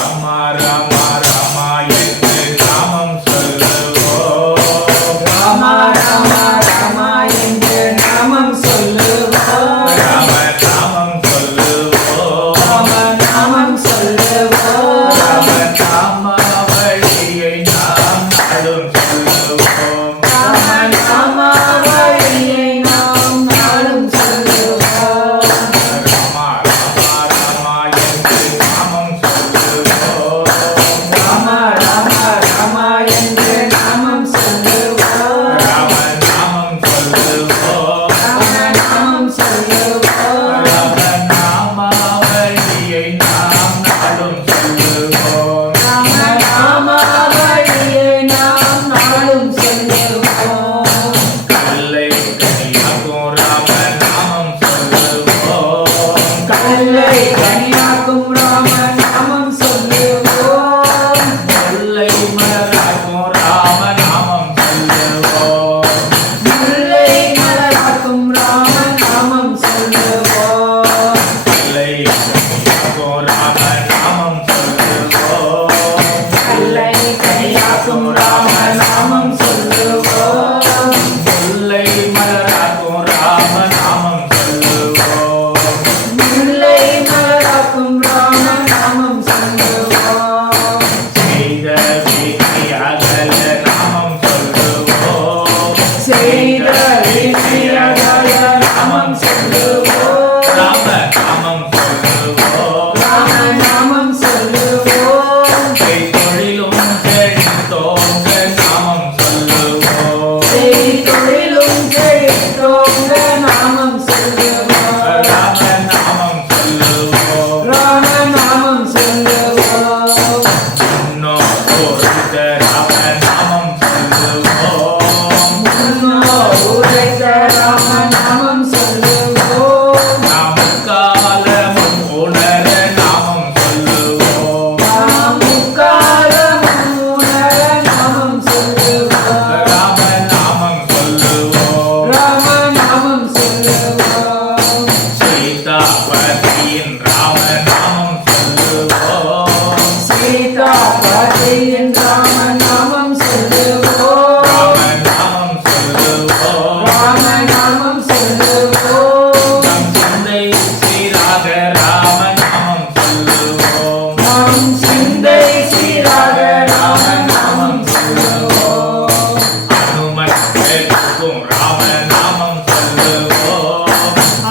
ராமா ராமா ராமா என்று நாமம் சொல்லுவோம். ராமா ராமா ராமா என்று நாமம் சொல்லுவோம். ராம நாமம் சொல்லுவோம். ராம நாமம் சொல்லுவோம். ராம நாம வழியை நாம் நாளும் சொல்லுவோம். ராம நாம வழியை நாம் நாளும் சொல்லுவோம். ராமா ராமா ராமா என்று நாமம் சொல்லுவோம். ராம ராம ராமா என்று நாமம் சொல்லுவோம். ராம நாமம் சொல்லுவோம். ராம நாமம் சொல்லுவோம். ராம நாம வழியை நாம் நாளும் சொல்லுவோம். ராம நாம வழியை நாம் நாளும் சொல்லுவோம். கல்லை கனியாக்கும் ராம நாமம் சொல்லுவோம். கல்லை கனியாக்கும் ராம நாமம் சொல்லுவோம். முல்லை மலராக்கும் ராம நாமம் சொல்லுவோம். முல்லை மலராக்கும் ராம நாமம் சொல்லுவோம். கல்லை கனியாக்கும் ராம நாமம் சொல்லுவோம். கல்லை கனியாக்கும் ராம நாமம் சொல்லுவோம். முல்லை மலராக்கும் ராம நாமம் சொல்லுவோம். முல்லை மலராக்கும் ராம நாமம் சொல்லுவோம். செய்த வினையகல நாமம் சொல்லுவோம். செய்த வினையகல நாமம் சொல்லுவோம். ராம நாமம் சொல்லுவோம். ராம நாமம் சொல்லுவோம். தொழிலும் செழித்தோங்க நாமம் சொல்லுவோம். தொழிலும் செழித்தோங்க நாமம் சொல்லுவோம். ராம நாமம் சொல்லுவோம். ராம நாமம் சொல்லுவோம். இன்னொருத்த ராம நாமம் சொல்லுவோம். உரைத்த ராம நாமம் சொல்லுவோம். நாம் காலமும் உணர நாமம் சொல்லுவோம். நாம் முக்காலமும் உணர நாமம் சொல்லுவோம். ராம நாமம் சொல்லுவோம். ராம நாமம் சொல்லுவோம். சீதாபதியின் ராம நாமம் சொல்லுவோம். சீதாபதியின் ராம நாமம் சொல்லுவோம். ராம நாமம் சொல்லுவோம். ராம நாமம் சொல்லுவோம். நம் சிந்தை சீராக ராம நாமம் சொல்லுவோம். நம் சிந்தை சீராக ராம நாமம் சொல்லுவோம். அனுமன் கேட்கும் ராம நாமம் சொல்லுவோம்.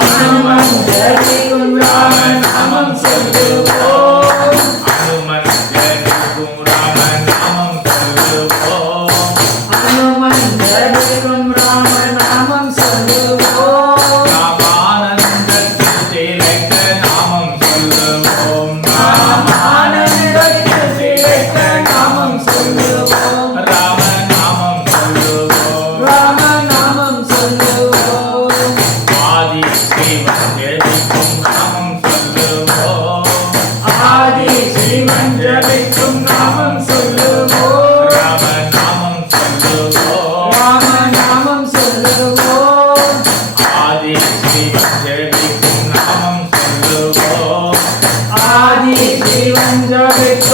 அனுமன் ஜெயிக்கும் ராம நாமம் சொல்லுவோம். அனுமன் கேட்கும் ராம நாமம் சொல்லுவோம். அனுமன் ஜெயிக்கும் ராம நாமம் சொல்லுவோம். நாம் ஆனந்தத்தில் திளைக்க நாமம் சொல்லுவோம். நாம் ஆனந்தத்தில் திளைக்க நாமம் சொல்லுவோம். ராம நாமம் சொல்லுவோம். ராம நாமம் சொல்லுவோம். ஆதி சிவன் ஜெபிக்கும் நாமம் சொல்லுவோம். ஆதி சிவன் ஜெபிக்கும் நாமம் சொல்லுவோம். ராம நாமம் சொல்லுவோம். ராம நாமம் சொல்லுவோம். ஆதி சிவன் ஜெபிக்கும் நாமம் சொல்லுவோம். ஆதி சிவன் ஜெபிக்கும்